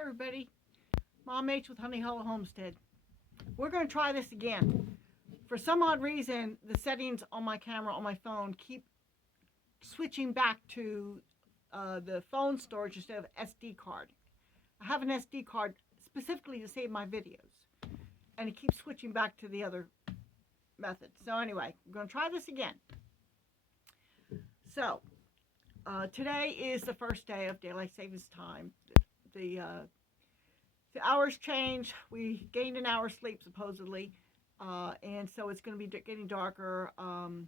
Hey everybody, Mom H with Honey Hollow Homestead. We're going to try this again. For some odd reason, the settings on my camera on my phone keep switching back to the phone storage instead of SD card. I have an SD card specifically to save my videos, and it keeps switching back to the other method. So anyway, we're going to try this again. So, today is the first day of daylight savings time. The hours change. We gained an hour's sleep supposedly, and so it's going to be getting darker an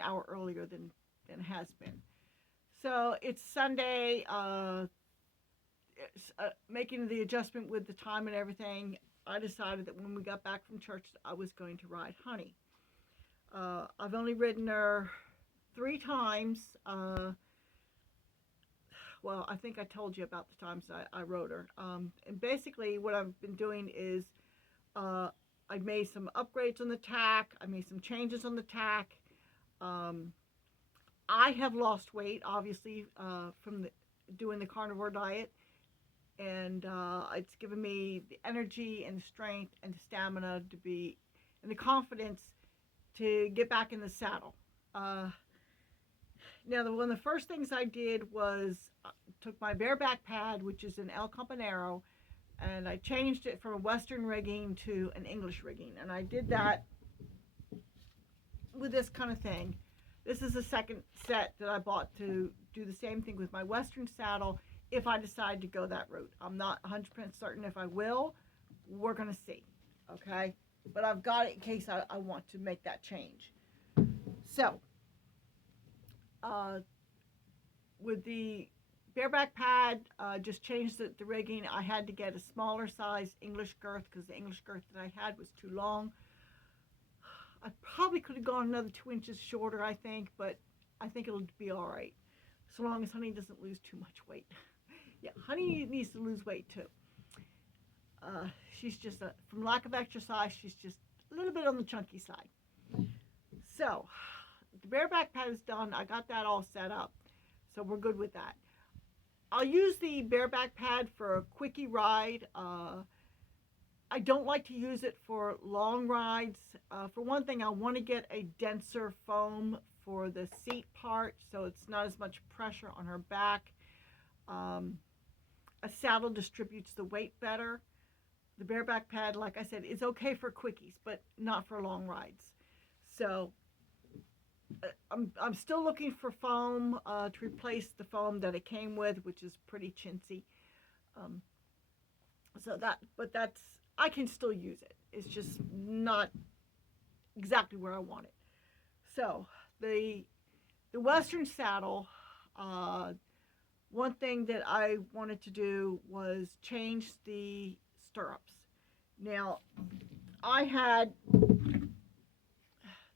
hour earlier than it has been. So it's Sunday. Making the adjustment with the time and everything, I decided that when we got back from church, I was going to ride Honey. I've only ridden her 3 times. Well, I think I told you about the times I rode her. And basically what I've been doing is I made some upgrades on the Tack. I made some changes on the Tack. I have lost weight, obviously, from doing the carnivore diet. And it's given me the energy and the strength and the stamina to be, and the confidence to get back in the saddle. Now, one of the first things I did was took my bareback pad, which is an El Campanero, and I changed it from a Western rigging to an English rigging. And I did that with this kind of thing. This is the second set that I bought to do the same thing with my Western saddle if I decide to go that route. I'm not 100% certain if I will. We're going to see, okay? But I've got it in case I want to make that change. So, with the bareback pad, just changed the rigging. I had to get a smaller size English girth because the English girth that I had was too long. I probably could have gone another 2 inches shorter, I think, but I think it'll be all right, so long as Honey doesn't lose too much weight. Yeah, Honey needs to lose weight too. She's just, from lack of exercise, she's just a little bit on the chunky side. So, the bareback pad is done. I got that all set up, so we're good with that. I'll use the bareback pad for a quickie ride. I don't like to use it for long rides. For one thing, I want to get a denser foam for the seat part so it's not as much pressure on her back. A saddle distributes the weight better. The bareback pad, like I said, is okay for quickies, but not for long rides. So I'm still looking for foam to replace the foam that it came with, which is pretty chintzy. But that's, I can still use it. It's just not exactly where I want it. So the Western saddle, one thing that I wanted to do was change the stirrups. Now,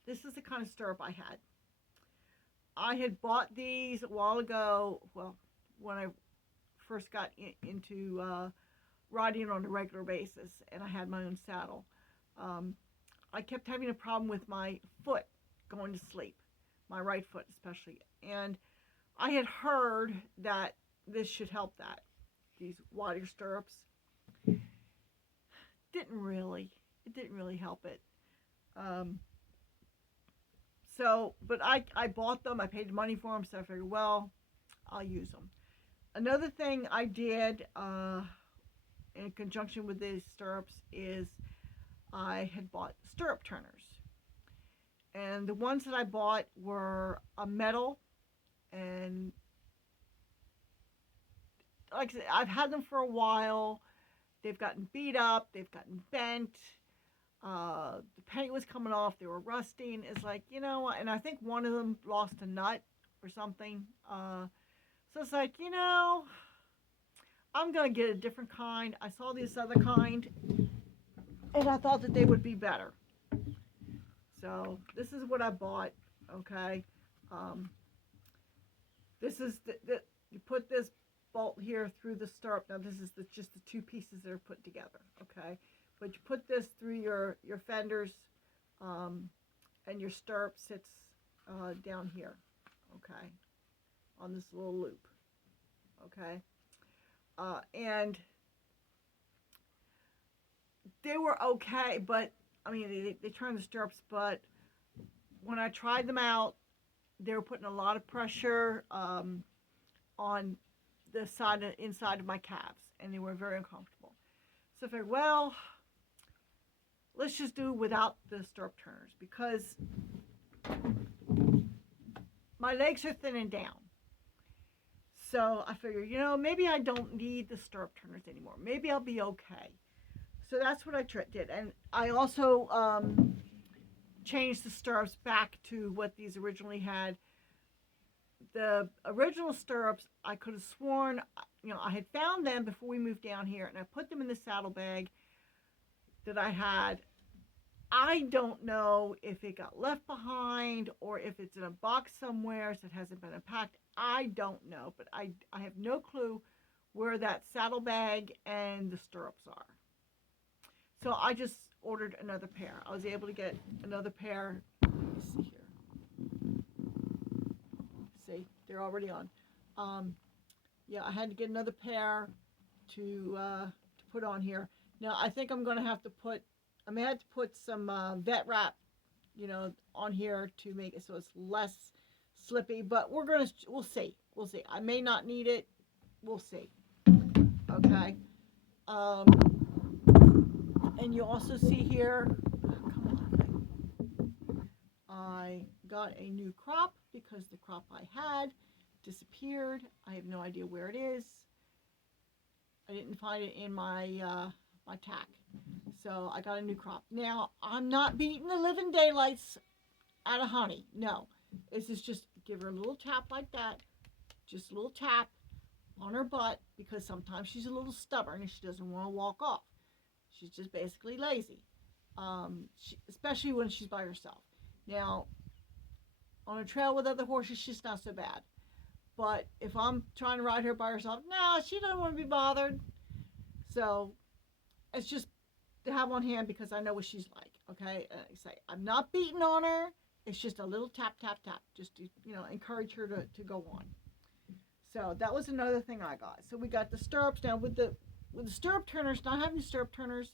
this is the kind of stirrup I had. I had bought these a while ago, well, when I first got into riding on a regular basis, and I had my own saddle. I kept having a problem with my foot going to sleep, my right foot especially, and I had heard that this should help that. These wider stirrups didn't really help it. But I bought them, I paid money for them, so I figured, well, I'll use them. Another thing I did in conjunction with these stirrups is I had bought stirrup turners. And the ones that I bought were a metal, and like I said, I've had them for a while. They've gotten beat up, they've gotten bent. The paint was coming off, they were rusting. It's like, and I think one of them lost a nut or something. So it's like, I'm going to get a different kind. I saw this other kind, and I thought that they would be better. So this is what I bought, okay? This is you put this bolt here through the stirrup. Now this is just the 2 pieces that are put together, okay? But you put this through your fenders, and your stirrup sits down here, okay, on this little loop, okay? And They were okay, but I mean, they turned the stirrups, but when I tried them out, they were putting a lot of pressure on the inside of my calves, and they were very uncomfortable. So I figured, well, let's just do without the stirrup turners because my legs are thinning down. So I figured, maybe I don't need the stirrup turners anymore. Maybe I'll be okay. So that's what I did. And I also changed the stirrups back to what these originally had. The original stirrups, I could have sworn, I had found them before we moved down here, and I put them in the saddlebag that I had. I don't know if it got left behind or if it's in a box somewhere so it hasn't been unpacked. I don't know, but I have no clue where that saddlebag and the stirrups are. So I just ordered another pair. I was able to get another pair. Let me see here. See, they're already on. Yeah, I had to get another pair to put on here. Now I think I'm going to have to put. I may have to put some vet wrap, on here to make it so it's less slippy. But we'll see. We'll see. I may not need it. We'll see. Okay. And you also see here. Come on. I got a new crop because the crop I had disappeared. I have no idea where it is. I didn't find it in my my tack. So I got a new crop. Now, I'm not beating the living daylights out of honey. No. This is just give her a little tap like that. Just a little tap on her butt because sometimes she's a little stubborn and she doesn't want to walk off. She's just basically lazy, especially when she's by herself. Now, on a trail with other horses, she's not so bad. But if I'm trying to ride her by herself, no, she doesn't want to be bothered. So it's just to have on hand because I know what she's like. Okay, I say I'm not beating on her. It's just a little tap, tap, tap, just to encourage her to go on. So that was another thing I got. So we got the stirrups now with the stirrup turners. Not having stirrup turners,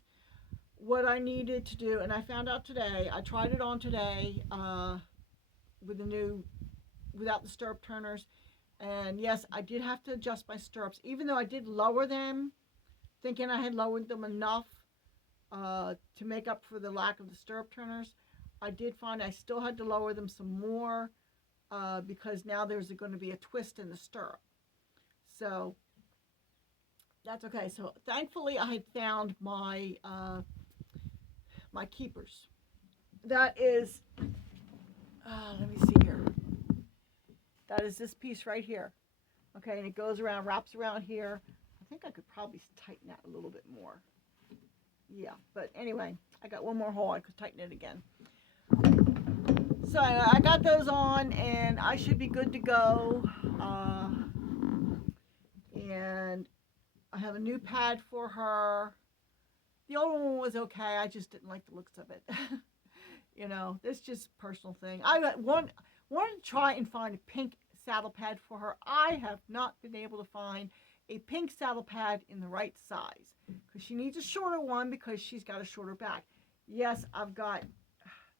what I needed to do, and I found out today. I tried it on today with without the stirrup turners, and yes, I did have to adjust my stirrups, even though I did lower them, thinking I had lowered them enough to make up for the lack of the stirrup turners. I did find I still had to lower them some more because now there's going to be a twist in the stirrup. So that's okay. So thankfully I had found my my keepers. That is, let me see here. That is this piece right here. Okay, and it goes around, wraps around here. I think I could probably tighten that a little bit more. Yeah, but anyway, I got one more hole. I could tighten it again. So I got those on, and I should be good to go. And I have a new pad for her. The old one was okay. I just didn't like the looks of it. That's just a personal thing. I wanted to try and find a pink saddle pad for her. I have not been able to find a pink saddle pad in the right size because she needs a shorter one because she's got a shorter back. Yes, I've got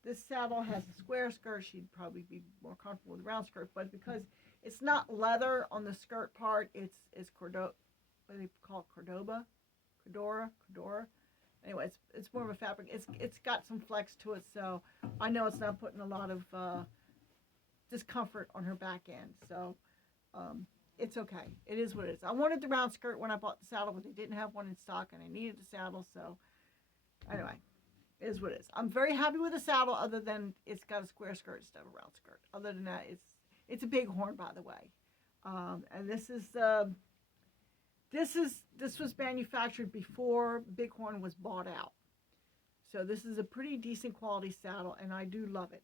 this saddle has a square skirt. She'd probably be more comfortable with a round skirt, but because it's not leather on the skirt part, it's Cordo. What do they call it? Cordura. Anyway, it's more of a fabric. It's got some flex to it, so I know it's not putting a lot of discomfort on her back end. So it's okay. It is what it is. I wanted the round skirt when I bought the saddle, but they didn't have one in stock, and I needed the saddle. So anyway, it is what it is. I'm very happy with the saddle, other than it's got a square skirt instead of a round skirt. Other than that, it's a bighorn, by the way, and this was manufactured before Bighorn was bought out. So this is a pretty decent quality saddle, and I do love it.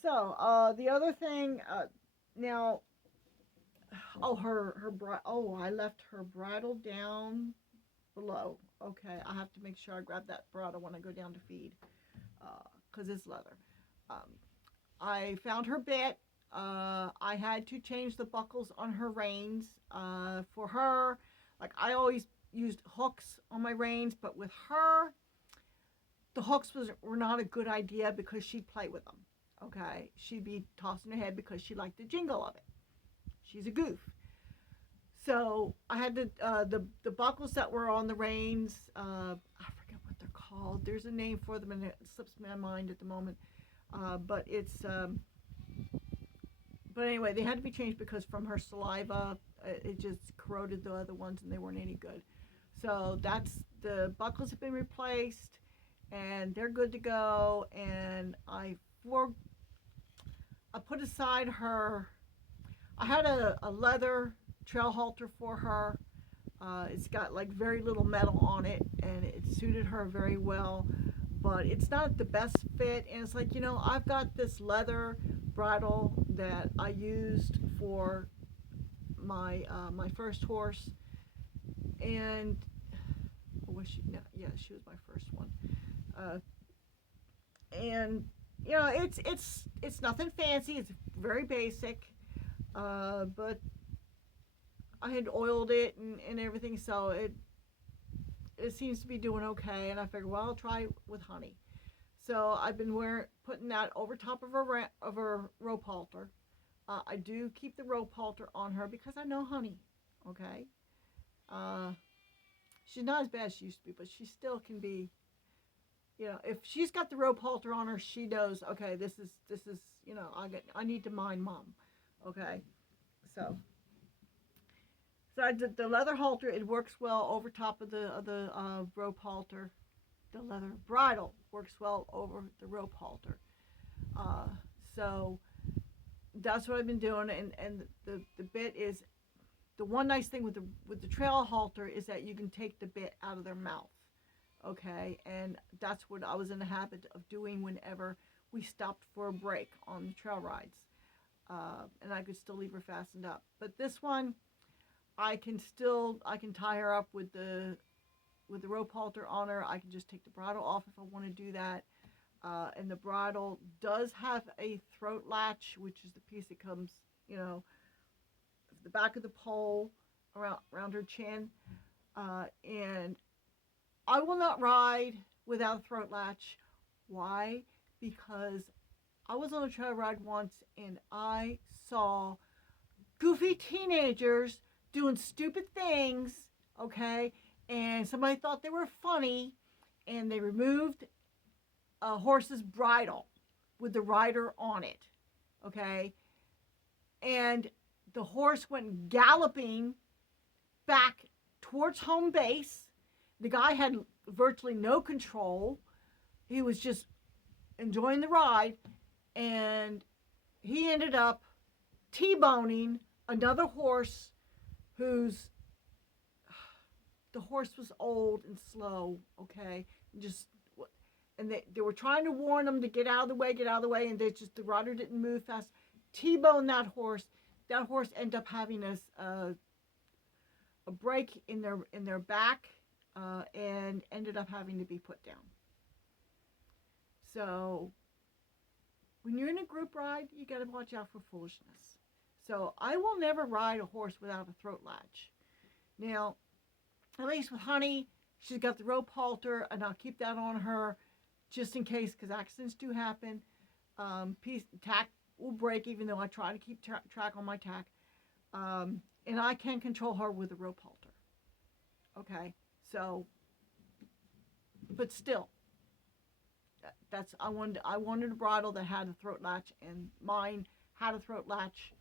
So the other thing now, I left her bridle down below. Okay, I have to make sure I grab that bridle when I go down to feed because it's leather. I found her bit. I had to change the buckles on her reins. For her, like I always used hooks on my reins, but with her, the hooks were not a good idea because she'd play with them. Okay, she'd be tossing her head because she liked the jingle of it. She's a goof. So I had the buckles that were on the reins. I forget what they're called. There's a name for them, and it slips my mind at the moment. But it's but anyway, they had to be changed because from her saliva, it just corroded the other ones, and they weren't any good. So that's the buckles have been replaced, and they're good to go. And I put aside her. I had a leather trail halter for her. It's got like very little metal on it, and it suited her very well. But it's not the best fit, and it's like, I've got this leather bridle that I used for my first horse, and was she? No, yeah, she was my first one. Uh, and it's nothing fancy. It's very basic. But I had oiled it and everything, so it seems to be doing okay. And I figured, well, I'll try with honey. So I've been putting that over top of her rope halter. I do keep the rope halter on her because I know honey. Okay. Uh, she's not as bad as she used to be, but she still can be. If she's got the rope halter on her, she knows. Okay, this is. I need to mind mom. Okay, so I did the leather halter. It works well over top of the rope halter. The leather bridle works well over the rope halter. Uh, so that's what I've been doing, and the bit is the one nice thing with the trail halter is that you can take the bit out of their mouth. Okay, and that's what I was in the habit of doing whenever we stopped for a break on the trail rides. And I could still leave her fastened up. But this one, I can tie her up with the rope halter on her. I can just take the bridle off if I want to do that. And the bridle does have a throat latch, which is the piece that comes, the back of the pole around her chin. And I will not ride without a throat latch. Why? Because I was on a trail ride once and I saw goofy teenagers doing stupid things, okay? And somebody thought they were funny, and they removed a horse's bridle with the rider on it, okay? And the horse went galloping back towards home base. The guy had virtually no control. He was just enjoying the ride, and he ended up T-boning another horse the horse was old and slow, okay? And they were trying to warn him to get out of the way, and the rider didn't move fast. T-boned that horse. That horse ended up having a break in their back, and ended up having to be put down. So when you're in a group ride, you got to watch out for foolishness. So I will never ride a horse without a throat latch. Now, at least with Honey, she's got the rope halter, and I'll keep that on her just in case, because accidents do happen. Tack will break, even though I try to keep track on my tack. And I can control her with a rope halter. Okay, so, but still, I wanted a bridle that had a throat latch, and mine had a throat latch,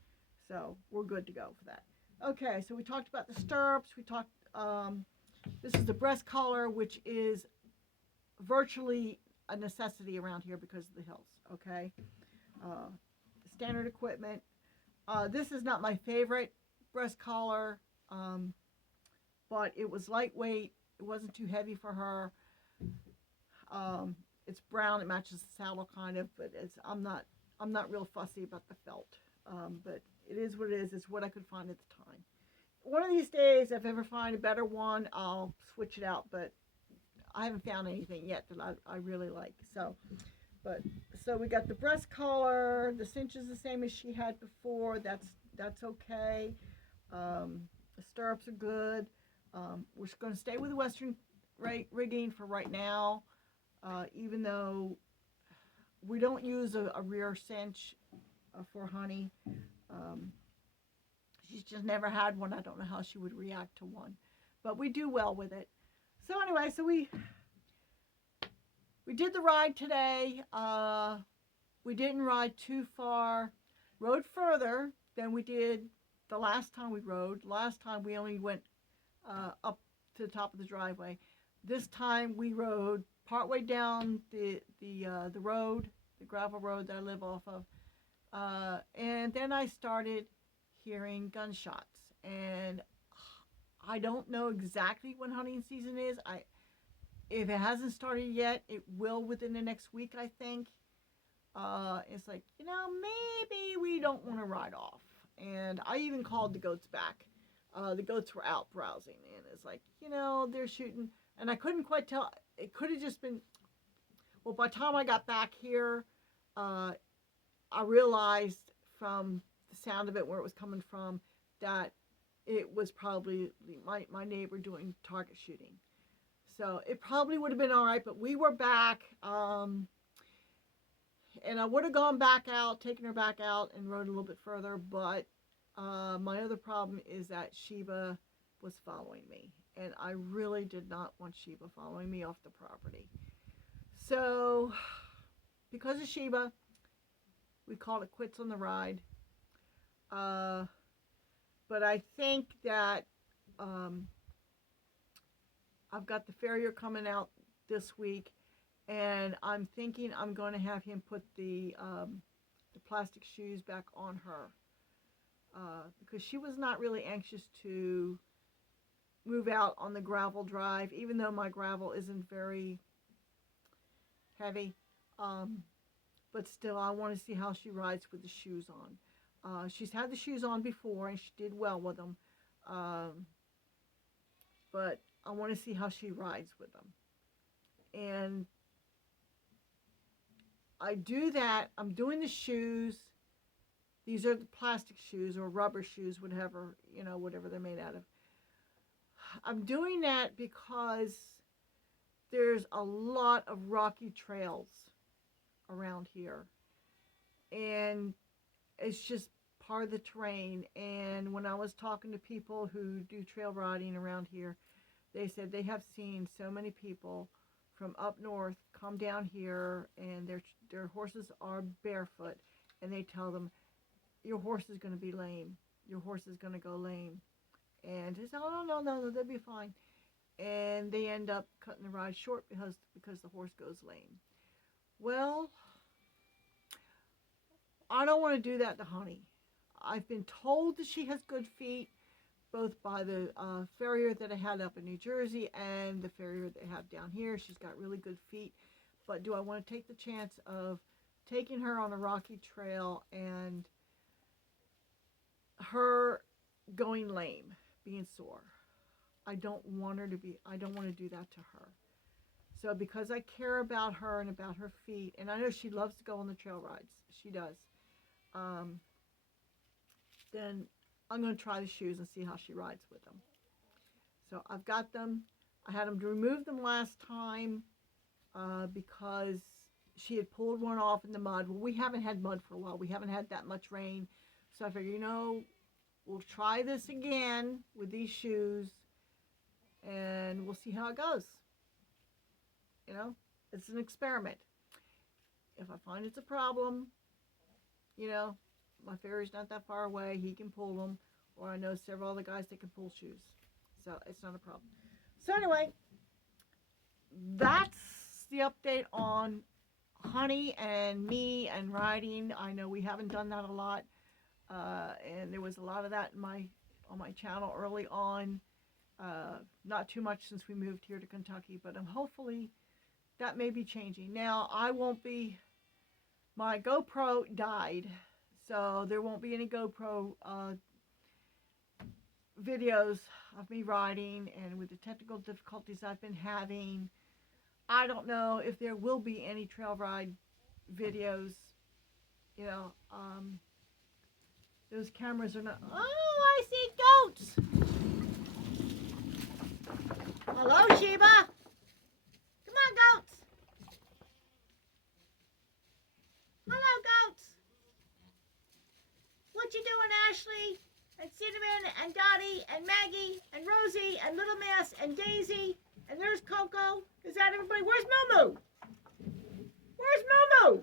so we're good to go for that. Okay, so we talked about the stirrups. This is the breast collar, which is virtually a necessity around here because of the hills. Okay, standard equipment. This is not my favorite breast collar, but it was lightweight. It wasn't too heavy for her. It's brown. It matches the saddle kind of, but I'm not real fussy about the felt. But it is what it is. It's what I could find at the time. One of these days, if I ever find a better one, I'll switch it out. But I haven't found anything yet that I really like. So we got the breast collar. The cinch is the same as she had before. That's okay. The stirrups are good. We're going to stay with the Western rigging for right now. even though we don't use a rear cinch for Honey. Um, she's just never had one. I don't know how she would react to one, but we do well with it. So anyway, so we did the ride today. We didn't ride too far. Rode further than we did the last time we rode. Last time we only went up to the top of the driveway. This time we rode partway down the road, the gravel road that I live off of, and then I started hearing gunshots. And I don't know exactly when hunting season is. If it hasn't started yet, it will within the next week, I think. It's like, maybe we don't want to ride off. And I even called the goats back. The goats were out browsing, and it's like, they're shooting. And I couldn't quite tell. It could have just been, well, by the time I got back here, I realized from the sound of it, where it was coming from, that it was probably my neighbor doing target shooting. So it probably would have been all right, but we were back. And I would have gone back out, taken her back out, and rode a little bit further. But my other problem is that Sheba was following me. And I really did not want Sheba following me off the property. So, because of Sheba, we called it quits on the ride. But I think that I've got the farrier coming out this week. And I'm thinking I'm going to have him put the plastic shoes back on her. Because she was not really anxious to move out on the gravel drive, even though my gravel isn't very heavy. But still, I want to see how she rides with the shoes on. She's had the shoes on before, and she did well with them. But I want to see how she rides with them. And I do that. I'm doing the shoes. These are the plastic shoes or rubber shoes, whatever they're made out of. I'm doing that because there's a lot of rocky trails around here. And it's just part of the terrain. And when I was talking to people who do trail riding around here, they said they have seen so many people from up north come down here, and their horses are barefoot, and they tell them, your horse is going to be lame. Your horse is going to go lame. And they say, oh, no, they'll be fine. And they end up cutting the ride short because the horse goes lame. Well, I don't want to do that to Honey. I've been told that she has good feet, both by the farrier that I had up in New Jersey and the farrier that I have down here. She's got really good feet. But do I want to take the chance of taking her on a rocky trail and her going lame, being sore? I don't want to do that to her. So because I care about her and about her feet, and I know she loves to go on the trail rides. She does. Then I'm going to try the shoes and see how she rides with them. So I've got them. I had them to remove them last time because she had pulled one off in the mud. Well, we haven't had mud for a while. We haven't had that much rain. So I figured, we'll try this again with these shoes, and we'll see how it goes. It's an experiment. If I find it's a problem, my farrier's not that far away. He can pull them, or I know several other guys that can pull shoes. So it's not a problem. So anyway, that's the update on Honey and me and riding. I know we haven't done that a lot, and there was a lot of that on my channel early on. Not too much since we moved here to Kentucky, but hopefully that may be changing. Now, my GoPro died, so there won't be any GoPro videos of me riding, and with the technical difficulties I've been having, I don't know if there will be any trail ride videos. Those cameras are not. Oh, I see goats. Hello, Sheba. Come on, goats. what you doing, Ashley? And Cinnamon and Dottie and Maggie and Rosie and Little Miss and Daisy and there's Coco. Is that everybody? Where's Moo? Where's Moo?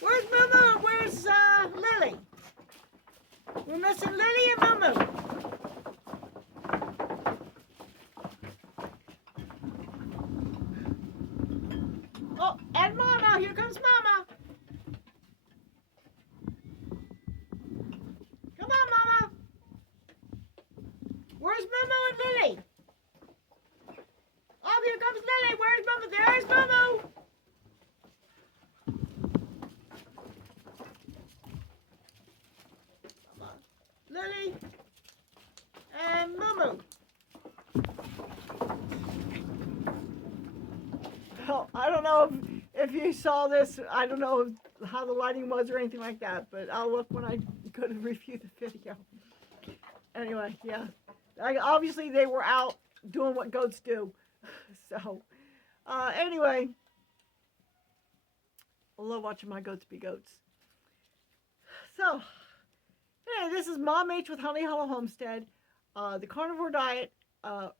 Where's Moo? Where's Lily? We're missing Lily and Moo. Oh, and Mama. Here comes Mama. Come on, Mama. Where's Moo and Lily? Oh, here comes Lily. Where's Moo? There's Moo. Lily and Moo. Well, I don't know if you saw this. I don't know how the lighting was or anything like that, but I'll look when I go to review the video. Anyway, yeah. Obviously, they were out doing what goats do. So, anyway, I love watching my goats be goats. So, hey, this is Mom H with Honey Hollow Homestead. The carnivore diet,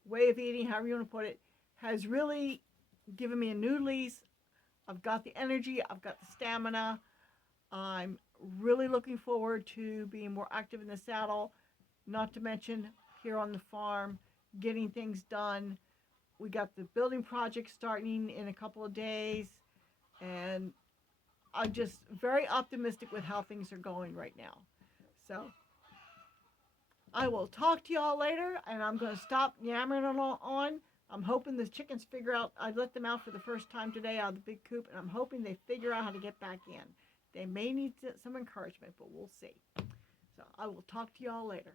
way of eating, however you want to put it, has really given me a new lease. I've got the energy, I've got the stamina. I'm really looking forward to being more active in the saddle, not to mention here on the farm, getting things done. We got the building project starting in a couple of days, and I'm just very optimistic with how things are going right now. So I will talk to y'all later, and I'm going to stop yammering on. I'm hoping the chickens figure out, I let them out for the first time today out of the big coop, and I'm hoping they figure out how to get back in. They may need some encouragement, but we'll see. So I will talk to y'all later.